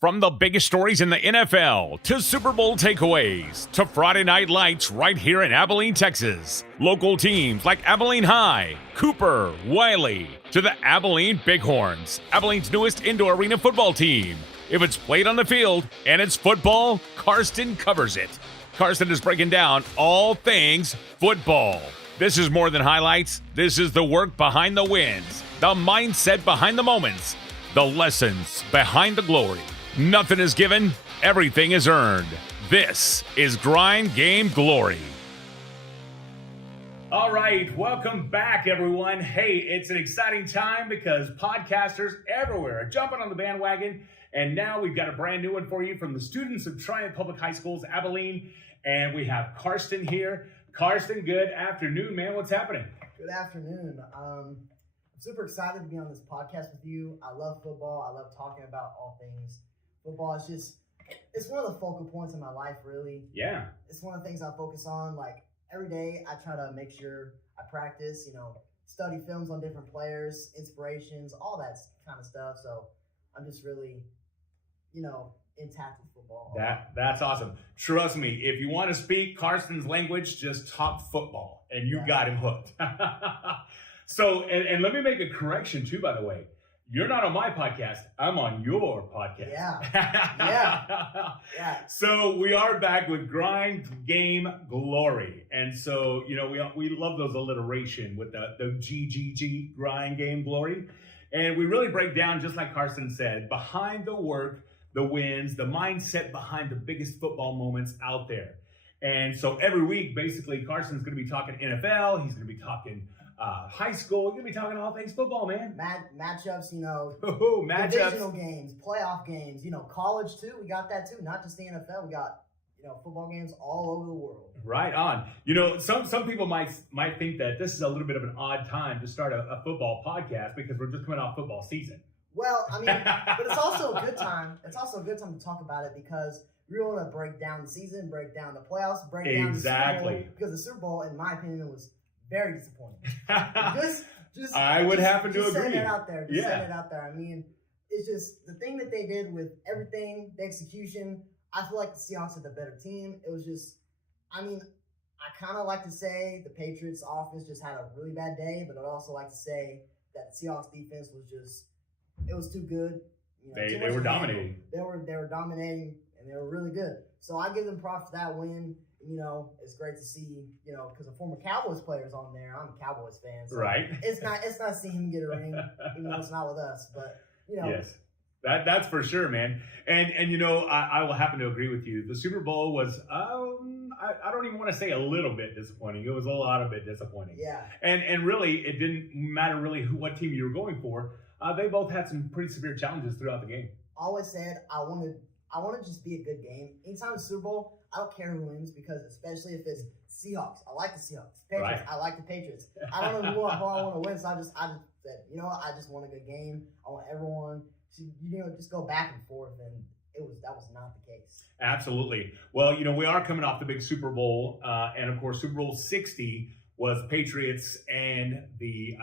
From the biggest stories in the NFL to Super Bowl takeaways to Friday Night Lights right here in Abilene, Texas. Local teams like Abilene High, Cooper, Wiley, to the Abilene Bighorns, Abilene's newest indoor arena football team. If it's played on the field and it's football, Carsten covers it. Carsten is breaking down all things football. This is more than highlights. This is the work behind the wins, the mindset behind the moments, the lessons behind the glory. Nothing is given, everything is earned. This is Grind Game Glory. All right, welcome back, everyone. Hey, it's an exciting time because podcasters everywhere are jumping on the bandwagon, and now we've got a brand new one for you from the students of Triumph Public High Schools, Abilene, and we have Carsten here. Carsten, good afternoon, man. What's happening? Good afternoon. I'm super excited to be on this podcast with you. I love football. I love talking about all things football. It's one of the focal points in my life, really. Yeah. It's one of the things I focus on. Like, every day I try to make sure I practice, study films on different players, inspirations, all that kind of stuff. So I'm just really, intact with football. That's awesome. Trust me, if you want to speak Carsten's language, just talk football, and you got him hooked. So, and let me make a correction too, by the way. You're not on my podcast. I'm on your podcast. Yeah. So we are back with Grind Game Glory. And so, we love those alliteration with the GGG, Grind Game Glory. And we really break down, just like Carsten said, behind the work, the wins, the mindset behind the biggest football moments out there. And so every week, basically, Carsten's going to be talking NFL. He's going to be talking high school. We're going to be talking all things football, man. Matchups, matchups. Divisional games, playoff games, college too. We got that too. Not just the NFL. We got, football games all over the world. Right on. Some people might think that this is a little bit of an odd time to start a football podcast because we're just coming off football season. Well, but it's also a good time. It's also a good time to talk about it because we want to break down the season, break down the playoffs, break down the Super Bowl. Because the Super Bowl, in my opinion, was very disappointing. I would happen to agree. Just saying it out there. Saying it out there. I mean, it's just the thing that they did with everything, the execution. I feel like the Seahawks are the better team. It was just, I kind of like to say the Patriots offense just had a really bad day, but I'd also like to say that the Seahawks defense was just, it was too good. They were dominating. They were dominating, and they were really good. So I give them props for that win. It's great to see, because a former Cowboys player is on there. I'm a Cowboys fan. So right. It's nice seeing him get a ring, even though it's not with us. But, Yes. That's for sure, man. And I will happen to agree with you. The Super Bowl was, I don't even want to say a little bit disappointing. It was a lot of bit disappointing. Yeah. And really, it didn't matter really what team you were going for. They both had some pretty severe challenges throughout the game. I always said I want to just be a good game. Anytime the Super Bowl, I don't care who wins because especially if it's Seahawks. I like the Seahawks. Patriots, right. I like the Patriots. I don't know who I want to win, so I just said, I just want a good game. I want everyone to, just go back and forth, and that was not the case. Absolutely. Well, we are coming off the big Super Bowl, and of course, Super Bowl 60 was Patriots and the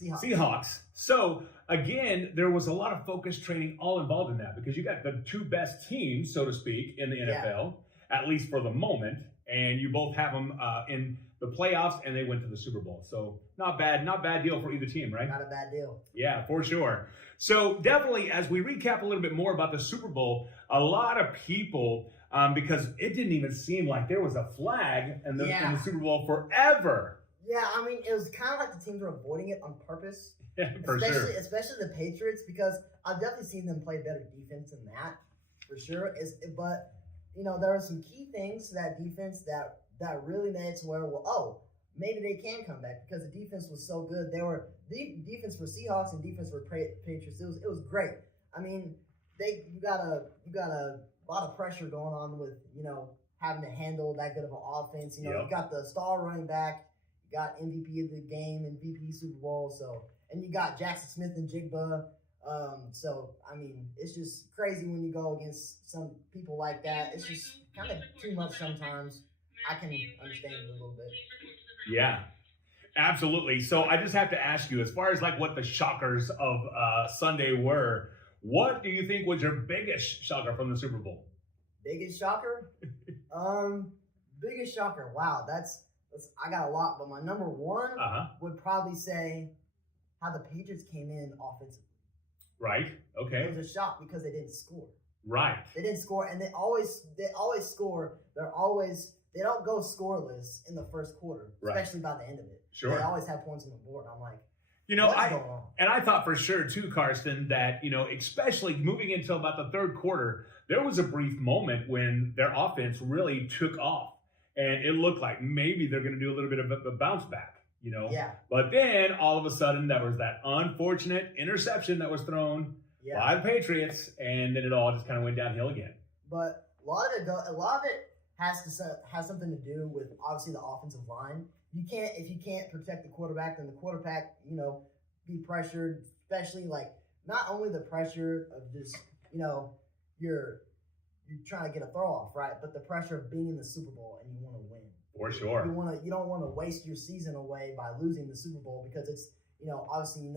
Seahawks. So, again, there was a lot of focus training all involved in that because you got the two best teams, so to speak, in the NFL, at least for the moment, and you both have them in the playoffs, and they went to the Super Bowl. So, not bad deal for either team, right? Not a bad deal. Yeah, for sure. So, definitely, as we recap a little bit more about the Super Bowl, a lot of people, because it didn't even seem like there was a flag in the Super Bowl forever. Yeah, it was kind of like the teams were avoiding it on purpose. Especially the Patriots, because I've definitely seen them play better defense than that, for sure. But there are some key things to that defense that really made it to where, maybe they can come back because the defense was so good. They were defense for Seahawks and defense for Patriots. It was great. You got a lot of pressure going on with having to handle that good of an offense. You got the star running back. Got MVP of the game and MVP Super Bowl, and you got Jackson Smith and Jigba. It's just crazy when you go against some people like that. It's just kind of too much sometimes. I can understand it a little bit. Yeah, absolutely. So I just have to ask you, as far as like what the shockers of Sunday were, What do you think was your biggest shocker from the Super Bowl? Biggest shocker? Biggest shocker. Wow, that's I got a lot, but my number one would probably say how the Patriots came in offensively. Right. Okay. It was a shock because they didn't score. Right. They didn't score, and they always score. They don't go scoreless in the first quarter, especially by the end of it. Sure. They always have points on the board. I'm like, I thought for sure too, Carsten, that especially moving into about the third quarter, there was a brief moment when their offense really took off, and it looked like maybe they're going to do a little bit of a bounce back. Yeah. But then all of a sudden there was that unfortunate interception that was thrown by the Patriots, and then it all just kind of went downhill again. But a lot of it has something to do with obviously the offensive line. If you can't protect the quarterback, then the quarterback, be pressured, especially like not only the pressure of just, you're trying to get a throw off, right? But the pressure of being in the Super Bowl and you want to win. For sure. You don't want to waste your season away by losing the Super Bowl because it's, obviously,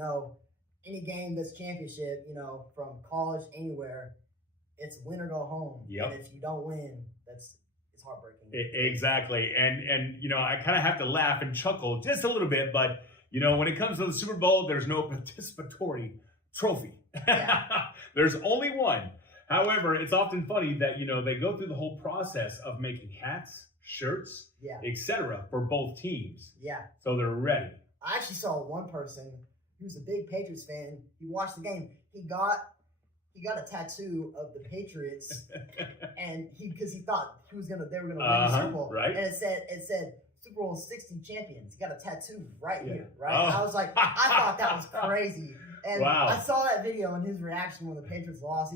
any game that's championship, from college anywhere, it's win or go home. Yep. And if you don't win, it's heartbreaking. Exactly. And I kind of have to laugh and chuckle just a little bit, but when it comes to the Super Bowl, there's no participatory trophy. Yeah. There's only one. However, it's often funny that, they go through the whole process of making hats, shirts, etc. for both teams. Yeah. So they're ready. I actually saw one person who's a big Patriots fan. He watched the game. He got a tattoo of the Patriots, and because he thought they were gonna win the Super Bowl. Right. And it said Super Bowl 60 champions. He got a tattoo right here, right? Oh. I was like, I thought that was crazy. And wow. I saw that video and his reaction when the Patriots lost.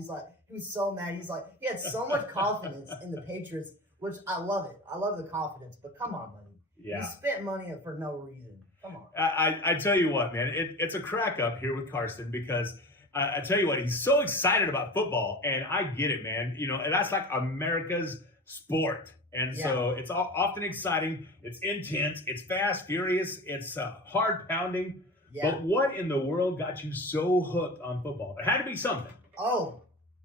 He was so mad. He's like, he had so much confidence in the Patriots, which I love it. I love the confidence, but come on, buddy. Yeah. You spent money for no reason. Come on. I tell you what, man, it's a crack up here with Carsten because I tell you what, he's so excited about football, and I get it, man. And that's like America's sport. And so it's often exciting. It's intense. It's fast, furious. It's hard pounding. Yeah. But what in the world got you so hooked on football? There had to be something. Oh,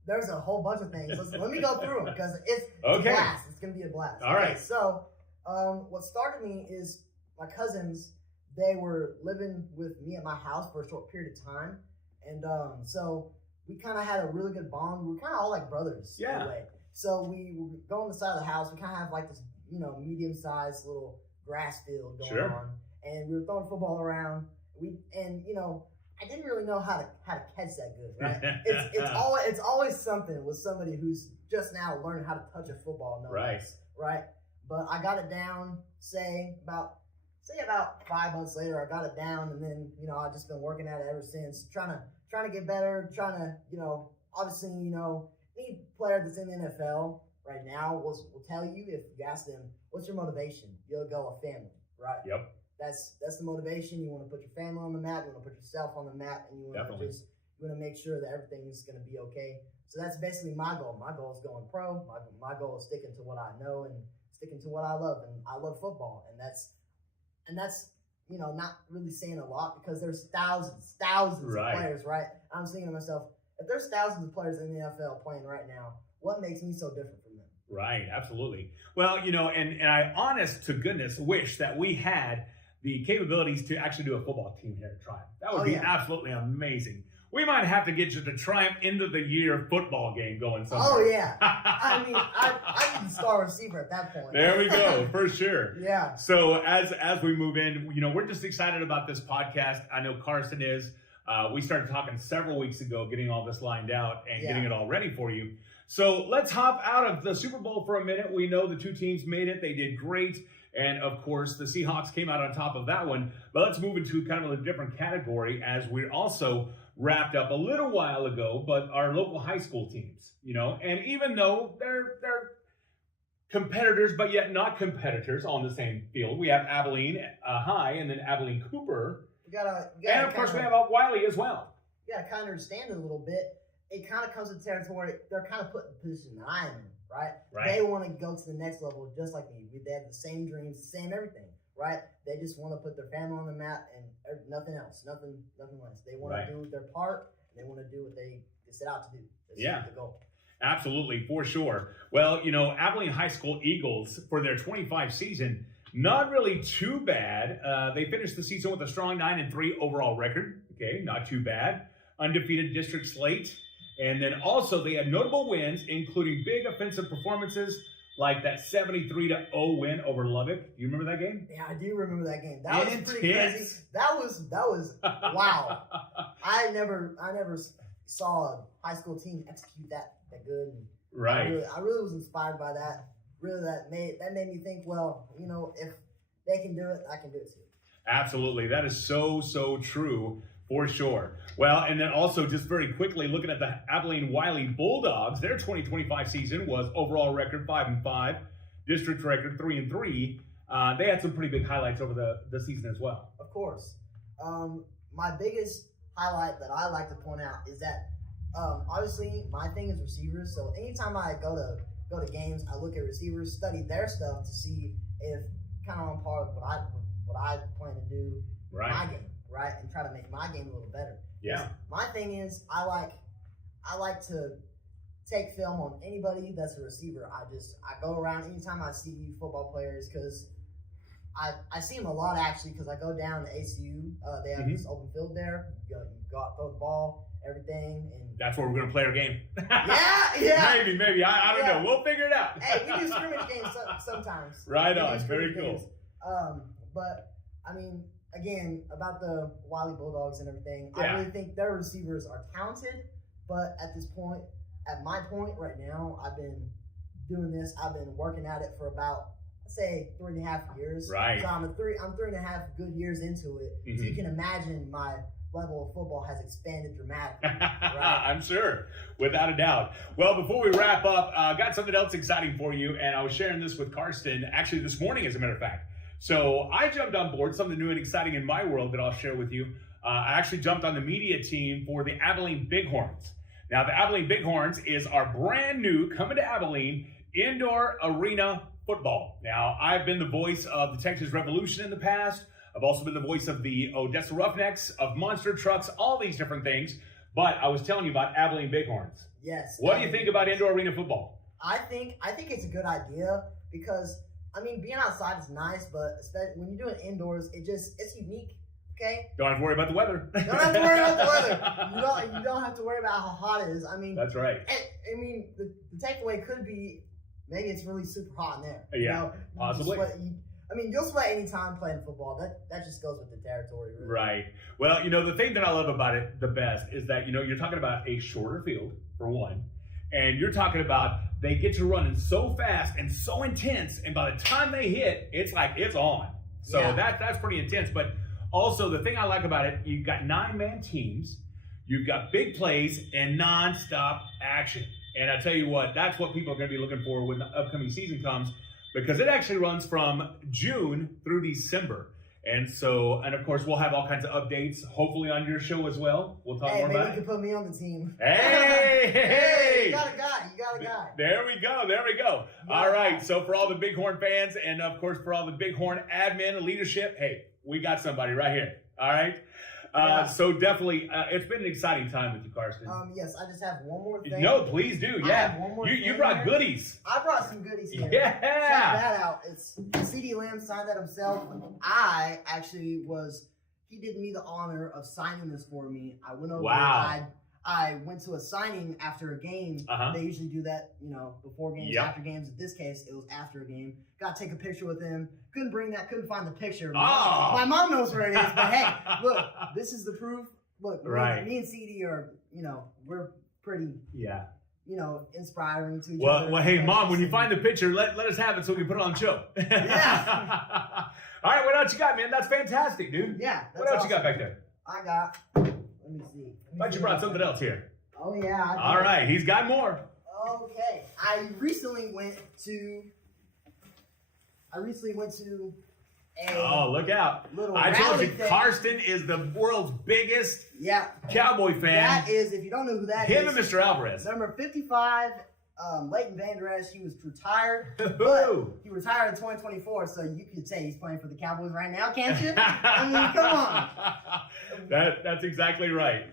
there's a whole bunch of things. Let me go through them because it's a blast. It's going to be a blast. All right. So what started me is my cousins, they were living with me at my house for a short period of time. And so we kind of had a really good bond. We were kind of all like brothers in a way. So we would go on the side of the house. We kind of have like this, medium-sized little grass field going on. And we were throwing football around. I didn't really know how to catch that good, right? It's always something with somebody who's just now learning how to touch a football. Right. But I got it down, say about 5 months later, I got it down, and then I've just been working at it ever since, trying to get better, obviously any player that's in the NFL right now will tell you if you ask them what's your motivation, you'll go a family, right? Yep. That's the motivation. You want to put your family on the map. You want to put yourself on the map, and you want to make sure that everything is going to be okay. So that's basically my goal. My goal is going pro. My goal is sticking to what I know and sticking to what I love, and I love football, and that's not really saying a lot because there's thousands of players, right? I'm thinking to myself, if there's thousands of players in the NFL playing right now, what makes me so different from them? Right, absolutely. Well, and I honest to goodness wish that we had the capabilities to actually do a football team here at Triumph. That would be absolutely amazing. We might have to get you the Triumph end of the year football game going somewhere. Oh, yeah. I mean, I need to star receiver at that point. There we go, for sure. Yeah. So as we move in, we're just excited about this podcast. I know Carsten is. We started talking several weeks ago, getting all this lined out and getting it all ready for you. So let's hop out of the Super Bowl for a minute. We know the two teams made it. They did great. And, of course, the Seahawks came out on top of that one. But let's move into kind of a different category as we're also wrapped up a little while ago, but our local high school teams, and even though they're competitors, but yet not competitors on the same field, we have Abilene High and then Abilene Cooper. And, of course, we have Wiley as well. You got to kind of understand it a little bit. It kind of comes to territory. They're kind of put in the position that I am in, right? They want to go to the next level just like me. They have the same dreams, the same everything, right? They just want to put their family on the map and nothing else, nothing less. They want to do their part and they want to do what they set out to do. Yeah. The goal. Absolutely, for sure. Well, Abilene High School Eagles, for their 25 season, not really too bad. They finished the season with a strong 9-3 overall record. Okay, not too bad. Undefeated district slate. And then also they had notable wins, including big offensive performances like that 73-0 win over Lubbock. Do you remember that game? Yeah, I do remember that game. That was pretty crazy. That was wow. I never saw a high school team execute that good. And right. I really was inspired by that. Really, that made me think, well, if they can do it, I can do it too. Absolutely. That is so true. For sure. Well, and then also just very quickly looking at the Abilene Wiley Bulldogs, their 2025 season was overall record 5-5, district record 3-3. They had some pretty big highlights over the season as well. Of course. My biggest highlight that I like to point out is that obviously my thing is receivers. So anytime I go to games, I look at receivers, study their stuff to see if kind of on par with what I plan to do in my game. Right, and try to make my game a little better. Yeah. My thing is, I like to take film on anybody that's a receiver. I go around anytime I see football players because I see them a lot actually because I go down to ACU. They have this open field there. You go out, throw the ball, everything, and that's where we're gonna play our game. yeah. Maybe. I don't know. We'll figure it out. Hey, we do scrimmage games sometimes. Right on. Very cool. Games. But I mean. Again, about the Wiley Bulldogs and everything, I really think their receivers are talented, but at my point right now, I've been doing this. I've been working at it for about, let's say, 3.5 years. Right. So I'm 3.5 good years into it. Mm-hmm. So you can imagine my level of football has expanded dramatically. Right? I'm sure, without a doubt. Well, before we wrap up, got something else exciting for you, and I was sharing this with Carsten actually this morning, as a matter of fact. So I jumped on board, something new and exciting in my world that I'll share with you. I actually jumped on the media team for the Abilene Bighorns. Now, the Abilene Bighorns is our brand new, coming to Abilene, indoor arena football. Now, I've been the voice of the Texas Revolution in the past. I've also been the voice of the Odessa Roughnecks, of monster trucks, all these different things. But I was telling you about Abilene Bighorns. Yes. What do you think about indoor arena football? I think it's a good idea because being outside is nice, but especially when you're doing indoors, it's unique. Okay. Don't have to worry about the weather. Don't have to worry about the weather. You don't have to worry about how hot it is. That's right. The takeaway could be maybe it's really super hot in there. Yeah, possibly. You'll sweat anytime playing football. That just goes with the territory. Really. Right. Well, the thing that I love about it the best is that you're talking about a shorter field for one. And you're talking about they get to running so fast and so intense, and by the time they hit, it's like it's on. So that's pretty intense. But also the thing I like about it, you've got 9-man teams, you've got big plays and nonstop action. And I tell you what, that's what people are going to be looking for when the upcoming season comes, because it actually runs from June through December. And of course, we'll have all kinds of updates, hopefully on your show as well. We'll talk more about it. Maybe you can put me on the team. Hey! You got a guy. There we go. Yeah. All right, so for all the Bighorn fans and, of course, for all the Bighorn admin and leadership, hey, we got somebody right here. All right? So definitely, it's been an exciting time with you, Carsten. Yes, I just have one more thing. No, please do. Yeah, I have one more you brought goodies. I brought some goodies here. Yeah, check that out. It's C.D. Lamb signed that himself. I actually he did me the honor of signing this for me. I went over. Wow. I went to a signing after a game. They usually do that, before games, after games. In this case, it was after a game. Got to take a picture with him. Couldn't find the picture. My mom knows where it is, but hey, look, this is the proof. Look, me and CD are, we're pretty, inspiring to each other. Well, hey, Mom, when you find the picture, let us have it so we can put it on the show. Yeah. All right, what else you got, man? That's fantastic, dude. Yeah. What else you got back there? I got, let me see. Thought you brought something else here. Oh, yeah. All right, he's got more. Okay. I recently went to a look out. I told you, Carsten is the world's biggest Cowboy fan. That is, if you don't know who that is. Him and Mr. Alvarez. Number 55, Leighton Vander Esch. He was retired. But he retired in 2024, so you could say he's playing for the Cowboys right now, can't you? Come on. That's exactly right.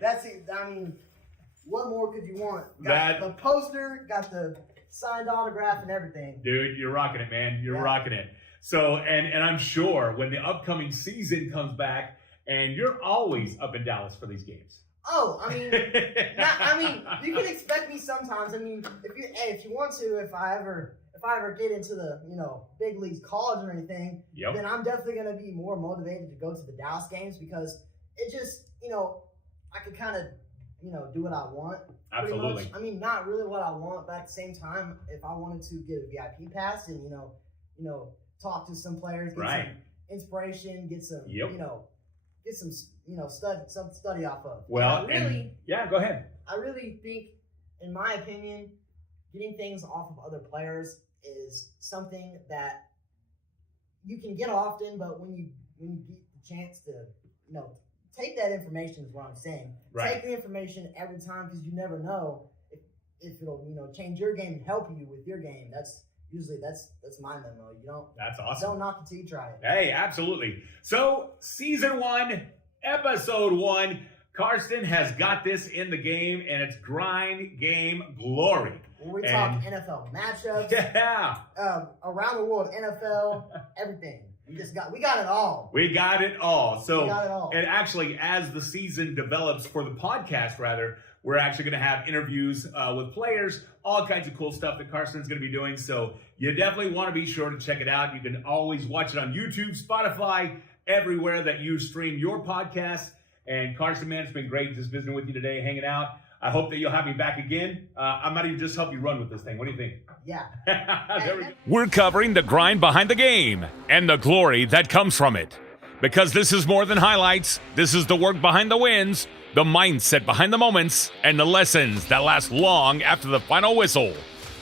what more could you want? Got the poster, got the signed autograph and everything. Dude, you're rocking it, man. You're rocking it. So, and I'm sure when the upcoming season comes back, and you're always up in Dallas for these games. Oh, I mean, you can expect me sometimes. I mean, if you want to, if I ever get into the big leagues, college or anything, then I'm definitely gonna be more motivated to go to the Dallas games because it just I could kind of do what I want. Absolutely. I mean, not really what I want, but at the same time, if I wanted to get a VIP pass and talk to some players, get some inspiration, get some get some study off of. Well, go ahead. I really think, in my opinion, getting things off of other players is something that you can get often, but when you get the chance to take that information is what I'm saying. Right. Take the information every time because you never know if it'll change your game and help you with your game. That's my memo. That's awesome. Don't knock it till you try it. Hey, absolutely. So, Season 1, Episode 1, Carsten has got this in the game, and it's grind game glory. We talk NFL matchups. Yeah. Around the world, NFL, everything. We got it all. We got it all. So, we got it all. And actually, as the season develops for the podcast, we're actually going to have interviews with players, all kinds of cool stuff that Carsten's going to be doing. So you definitely want to be sure to check it out. You can always watch it on YouTube, Spotify, everywhere that you stream your podcast. And Carsten, man, it's been great just visiting with you today, hanging out. I hope that you'll have me back again. I might even just help you run with this thing. What do you think? Yeah. We're covering the grind behind the game and the glory that comes from it. Because this is more than highlights. This is the work behind the wins, the mindset behind the moments, and the lessons that last long after the final whistle.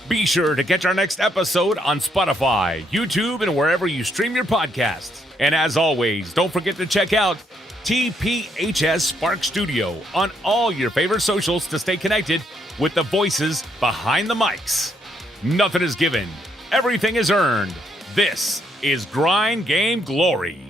Be sure to catch our next episode on Spotify, YouTube, and wherever you stream your podcasts. And as always, don't forget to check out TPHS Spark Studio on all your favorite socials to stay connected with the voices behind the mics. Nothing is given. Everything is earned. This is Grind Game Glory.